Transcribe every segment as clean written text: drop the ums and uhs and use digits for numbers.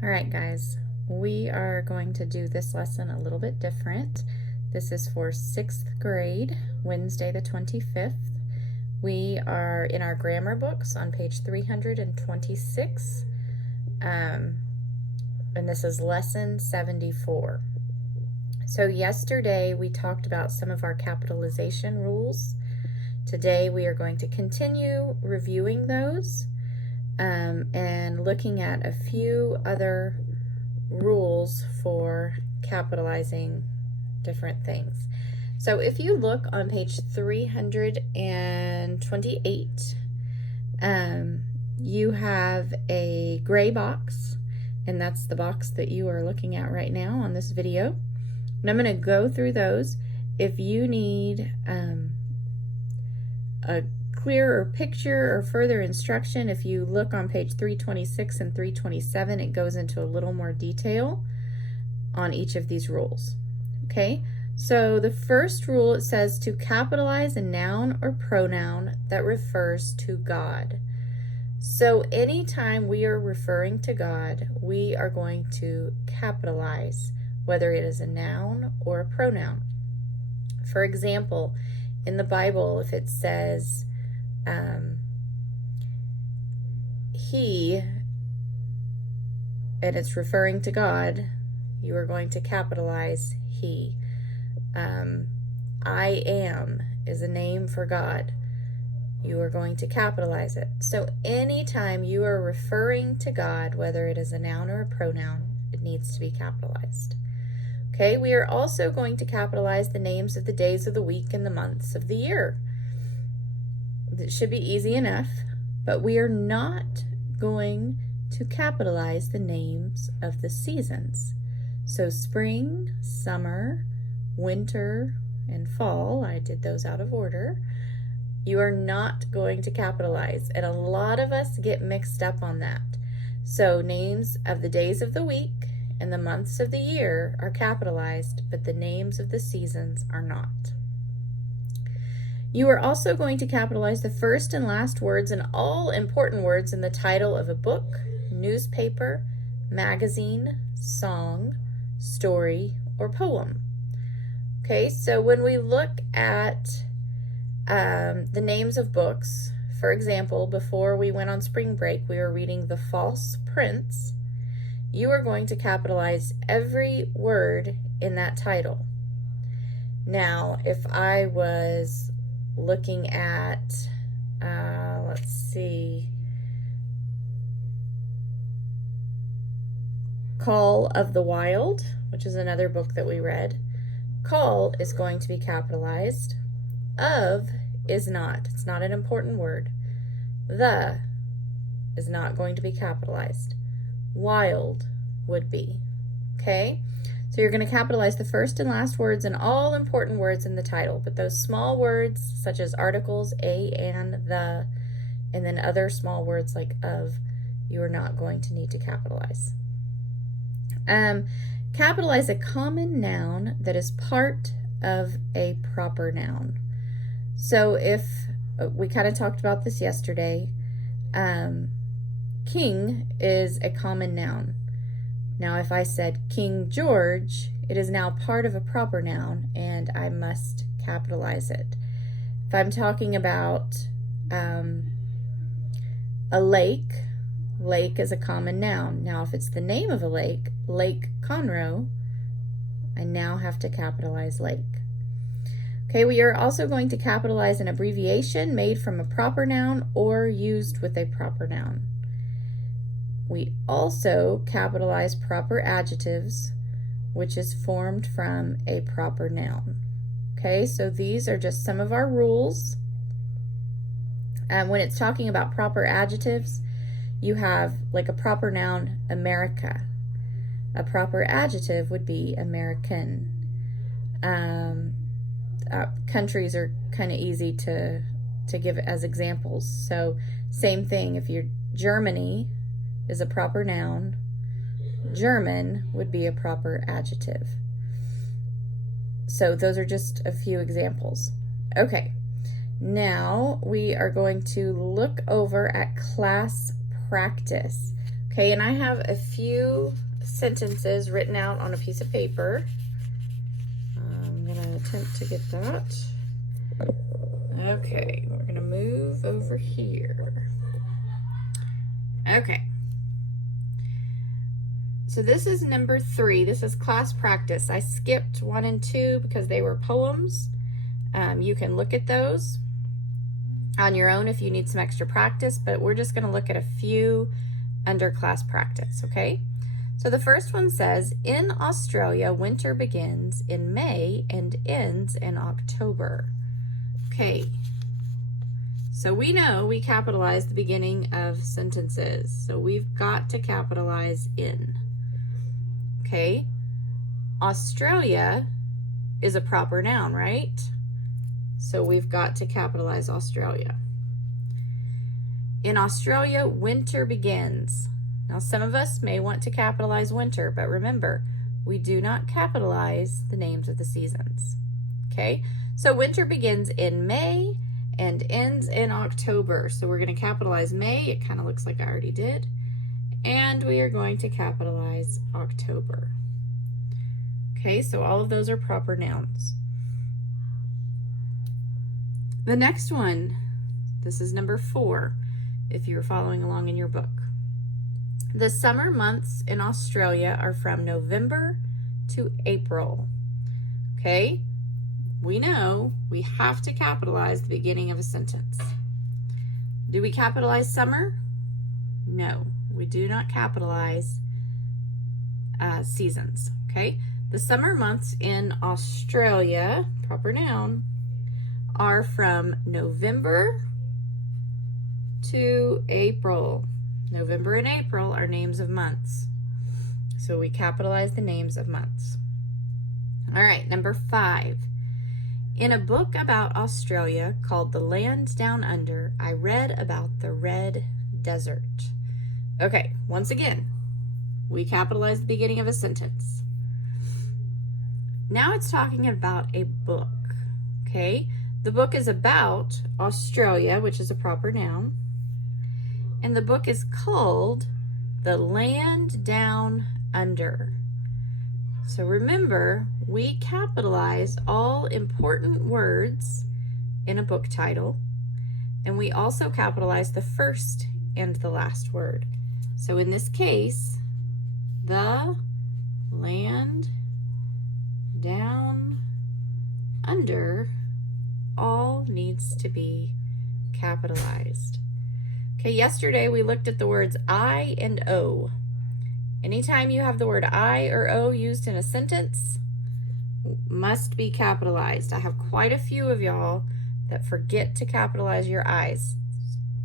All right, guys, we are going to do this lesson a little bit different. This is for 6th grade, Wednesday the 25th. We are in our grammar books on page 326, and this is lesson 74. So yesterday we talked about some of our capitalization rules. Today we are going to continue reviewing those and looking at a few other rules for capitalizing different things. So if you look on page 328, you have a gray box, and that's the box that you are looking at right now on this video. And I'm going to go through those. If you need a clearer picture or further instruction, if you look on page 326 and 327, it goes into a little more detail on each of these rules. Okay, so the first rule, it says to capitalize a noun or pronoun that refers to God. So anytime we are referring to God, we are going to capitalize, whether it is a noun or a pronoun. For example, in the Bible, if it says he, and it's referring to God, you are going to capitalize he. I am is a name for God. You are going to capitalize it. So anytime you are referring to God, whether it is a noun or a pronoun, it needs to be capitalized. Okay, we are also going to capitalize the names of the days of the week and the months of the year. It should be easy enough, but we are not going to capitalize the names of the seasons. So spring, summer, winter, and fall, I did those out of order. You are not going to capitalize, and a lot of us get mixed up on that. So names of the days of the week and the months of the year are capitalized, but the names of the seasons are not. You are also going to capitalize the first and last words and all important words in the title of a book, newspaper, magazine, song, story, or poem. Okay, so when we look at the names of books, for example, before we went on spring break, we were reading The False Prince. You are going to capitalize every word in that title. Now, if I was looking at, let's see, Call of the Wild, which is another book that we read, call is going to be capitalized. Of is not. It's not an important word. The is not going to be capitalized. Wild would be. Okay? So you're going to capitalize the first and last words and all important words in the title, but those small words such as articles, a and the, and then other small words like of, you are not going to need to capitalize. Capitalize a common noun that is part of a proper noun. So if we kind of talked about this yesterday, king is a common noun. Now, if I said King George, it is now part of a proper noun, and I must capitalize it. If I'm talking about a lake, lake is a common noun. Now, if it's the name of a lake, Lake Conroe, I now have to capitalize lake. Okay, we are also going to capitalize an abbreviation made from a proper noun or used with a proper noun. We also capitalize proper adjectives, which is formed from a proper noun. Okay, so these are just some of our rules. When it's talking about proper adjectives, you have like a proper noun, America. A proper adjective would be American. Countries are kind of easy to give as examples. So same thing, if you're Germany is a proper noun, German would be a proper adjective. So those are just a few examples. Okay, now we are going to look over at class practice. Okay, and I have a few sentences written out on a piece of paper. I'm going to attempt to get that. Okay, we're going to move over here. Okay. So this is number 3. This is class practice. I skipped 1 and 2 because they were poems. You can look at those on your own if you need some extra practice, but we're just going to look at a few under class practice, okay? So the first one says, in Australia, winter begins in May and ends in October. Okay, so we know we capitalize the beginning of sentences, so we've got to capitalize in. Okay, Australia is a proper noun, right? So we've got to capitalize Australia. In Australia, winter begins. Now, some of us may want to capitalize winter, but remember, we do not capitalize the names of the seasons. Okay, so winter begins in May and ends in October. So we're going to capitalize May. It kind of looks like I already did. And we are going to capitalize October. Okay, so all of those are proper nouns. The next one, this is number 4, if you're following along in your book. The summer months in Australia are from November to April. Okay, we know we have to capitalize the beginning of a sentence. Do we capitalize summer? No. We do not capitalize seasons, okay? The summer months in Australia, proper noun, are from November to April. November and April are names of months. So we capitalize the names of months. All right, number 5. In a book about Australia called The Land Down Under, I read about the Red Desert. Okay, once again, we capitalize the beginning of a sentence. Now it's talking about a book, okay? The book is about Australia, which is a proper noun, and the book is called The Land Down Under. So remember, we capitalize all important words in a book title, and we also capitalize the first and the last word. So in this case, the land down under all needs to be capitalized. Okay, yesterday we looked at the words I and O. Anytime you have the word I or O used in a sentence, must be capitalized. I have quite a few of y'all that forget to capitalize your I's.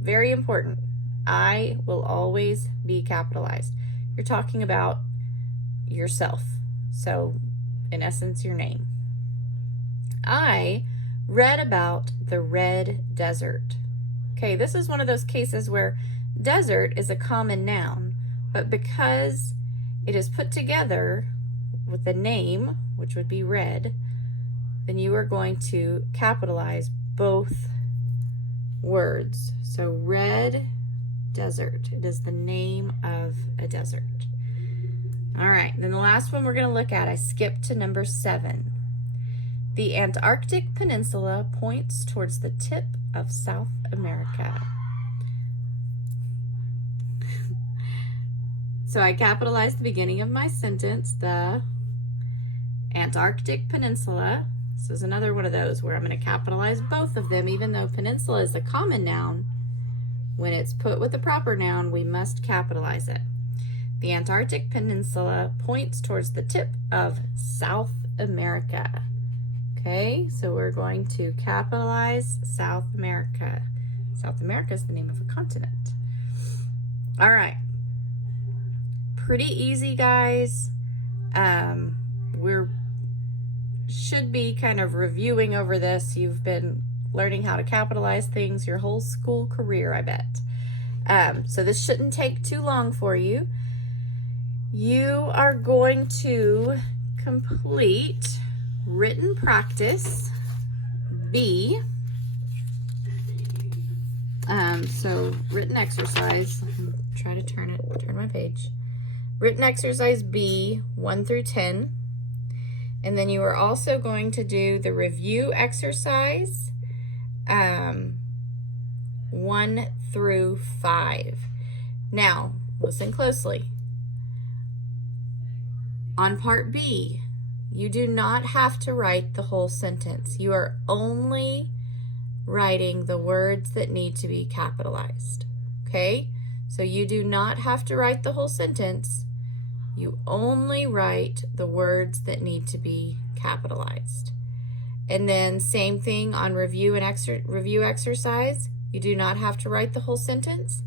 Very important. I will always be capitalized. You're talking about yourself. So, in essence, your name. I read about the Red Desert. Okay, this is one of those cases where desert is a common noun, but because it is put together with a name, which would be red, then you are going to capitalize both words. So, red desert. It is the name of a desert. All right, then the last one we're going to look at, I skipped to number 7. The Antarctic Peninsula points towards the tip of South America. So I capitalized the beginning of my sentence, the Antarctic Peninsula. This is another one of those where I'm going to capitalize both of them, even though peninsula is a common noun. When it's put with a proper noun, we must capitalize it. The Antarctic Peninsula points towards the tip of South America. Okay, so we're going to capitalize South America. South America is the name of a continent. All right. Pretty easy, guys. We're should be kind of reviewing over this. You've been learning how to capitalize things your whole school career, I bet. So this shouldn't take too long for you. You are going to complete written practice B. So written exercise. try to turn my page. Written exercise B, 1 through 10. And then you are also going to do the review exercise, 1 through 5. Now, listen closely. On part B, you do not have to write the whole sentence. You are only writing the words that need to be capitalized, okay? So you do not have to write the whole sentence. You only write the words that need to be capitalized. And then same thing on review exercise. You do not have to write the whole sentence.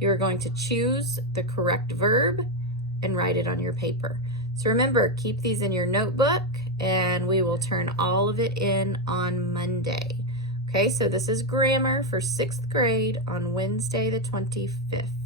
You're going to choose the correct verb and write it on your paper. So remember, keep these in your notebook, and we will turn all of it in on Monday. Okay, so this is grammar for 6th grade on Wednesday the 25th.